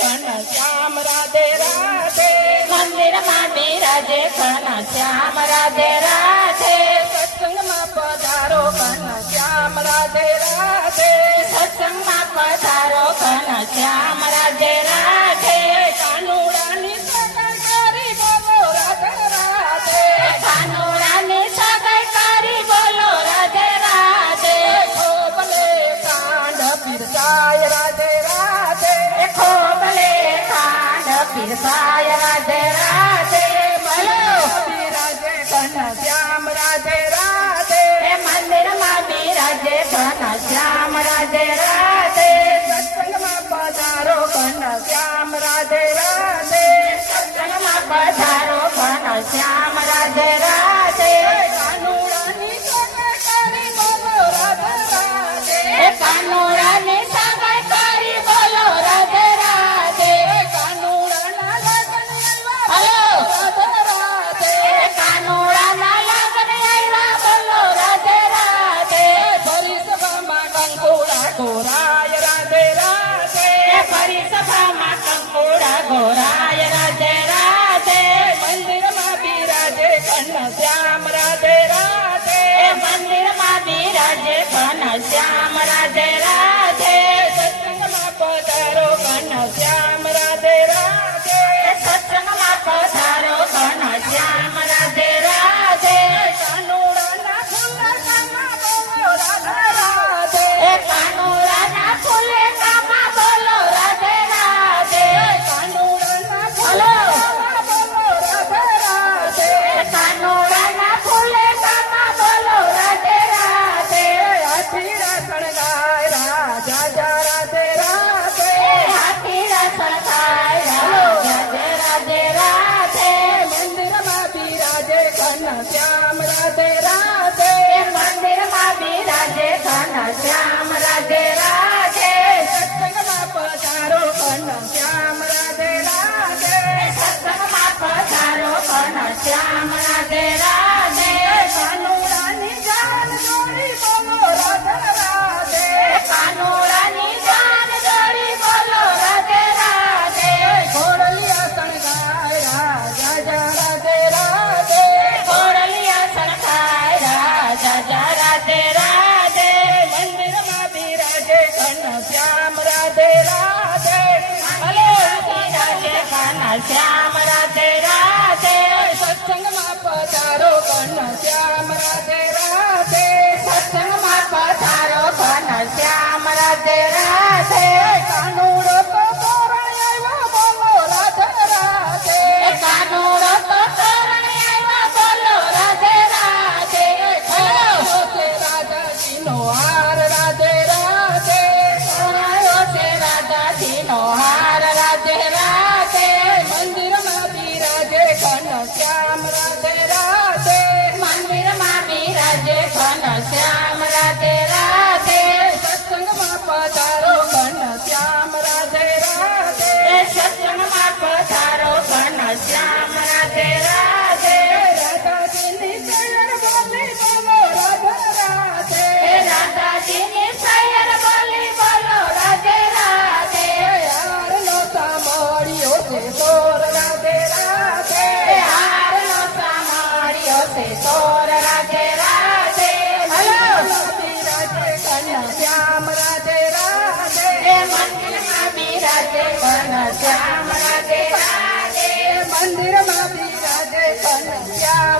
ઘનશ્યામ રાધે રાધે મંદિરમાં બિરાજે ઘનશ્યામ રાધે રાધે સત્સંગમાં પધારો ઘનશ્યામ રાધે રાધે સત્સંગમાં પધારો ઘનશ્યામ રાધે રાધે કાનુડાની સગાઈ કરી બોલો રાધે રાધે કાનુડાની સગાઈ કરી બોલો રાધે રાધે ખોબલે કાંડ પીરસાય રાધે રાધે ખોબલે ખાંડ પીરસાય રાધે રાધે બોલો બિરાજે ઘનશ્યામ રાધે રાધે મંદિરમાં બિરાજે ઘનશ્યામ રાધે રાધે સત્સંગમાં પધારો ઘનશ્યામ રાધે રાધે સત્સંગમાં પધારો ઘનશ્યામ રાધે રાધે કાનુડાની સગાઈ કરી બોલો રાધે રાધે કાનુડાની સગાઈ કરી બોલો રાધે રાધે કાનુડાના લગ્ન હલો રાધે રાધે કાનુડાના લગ્ન આવ્યા બોલો રાધે રાધે ફરી સભામાં કંકુડા ઘોરાય રાધે રાધે ફરી સભામાં કંકુડા ઘોરાય રાધે રાધે મંદિરમાં બિરાજે ઘનશ્યામ રાધે રાધે મંદિરમાં બિરાજે ઘનશ્યામ રાધે રાધે સત્સંગમાં પધારો ઘનશ્યામ રાધે રાધે સત્સંગમાં પધારો ઘનશ્યામ રાધે રાધે કાનુડાના ફૂલકામાં બોલો રાધે રાધે કાનુડાના ફૂલે કામાં બોલો રાધે રાધે કાનુડાના હલો ફૂલકામાં બોલો રાધે રાધે કાનુડાના ફૂલે કામાં બોલો રાધે રાધે હાથીડા સણગાય રાજા જા રાધે રાધે હાથી રસ ખાય રાધે રાધે રાધે મંદિરમાં બિરાજે ઘનશ્યામ રાધે રાધે મંદિરમાં બિરાજે ઘનશ્યામ રાધે રાધે સત્સંગમાં પધારો ઘનશ્યામ રાધે રાધે સત્સંગમાં પધારો ઘનશ્યામ રાધે રાધે કાનુડાની જાન જોડી બોલો રાધે રાધે કાનુડાની જાન જોડી બોલો રાધે રાધે ઘોડલિયા સણગાય રાજા જા રાધે રાધે ઘોડલિયા સણખાય રાજા જા રાધે રાધે મંદિરમાં બિરાજે ઘનશ્યામ રાધે રાધે બિરાજે ઘનશ્યામ રાધે રાધે સત્સંગમાં પધારો ઘનશ્યામ રાધે રાધે સત્સંગમાં પધારો ઘનશ્યામ રાધે રાધે કાનુડો તો તોરણ આવ્યો બોલો રાધે રાધે કાનુડો તો તોરણ આવ્યા બોલો રાધે રાધે આવ્યો છે રાધાજીનો હાર રાધે રાધે સોનાયો છે રાધાજીનો હાર રાધે રાધે મંદિરમાં બિરાજે ઘનશ્યામ રાધે રાધે મંદિરમાં બિરાજે ઘનશ્યામ રાધે રાધે સત્સંગમાં પધારો ઘનશ્યામ રાધે રાધે સત્સંગમાં પધારો ઘનશ્યામ રાધે રાધે રાધાજીની સૈયર બોલી બોલો રાધે રાધે રાધાજીની સૈયર બોલી બોલો રાધે રાધે હારનો સાંભળ્યો છે સોર રાધે રાધે હારનો સાંભળ્યો છે સોર રાધે રાધે હલો બિરાજે ઘનશ્યામ રાધે રાધે મંદિરમાં બિરાજે ઘનશ્યામ રાધે રાધે મંદિરમાં બિરાજે ઘનશ્યામ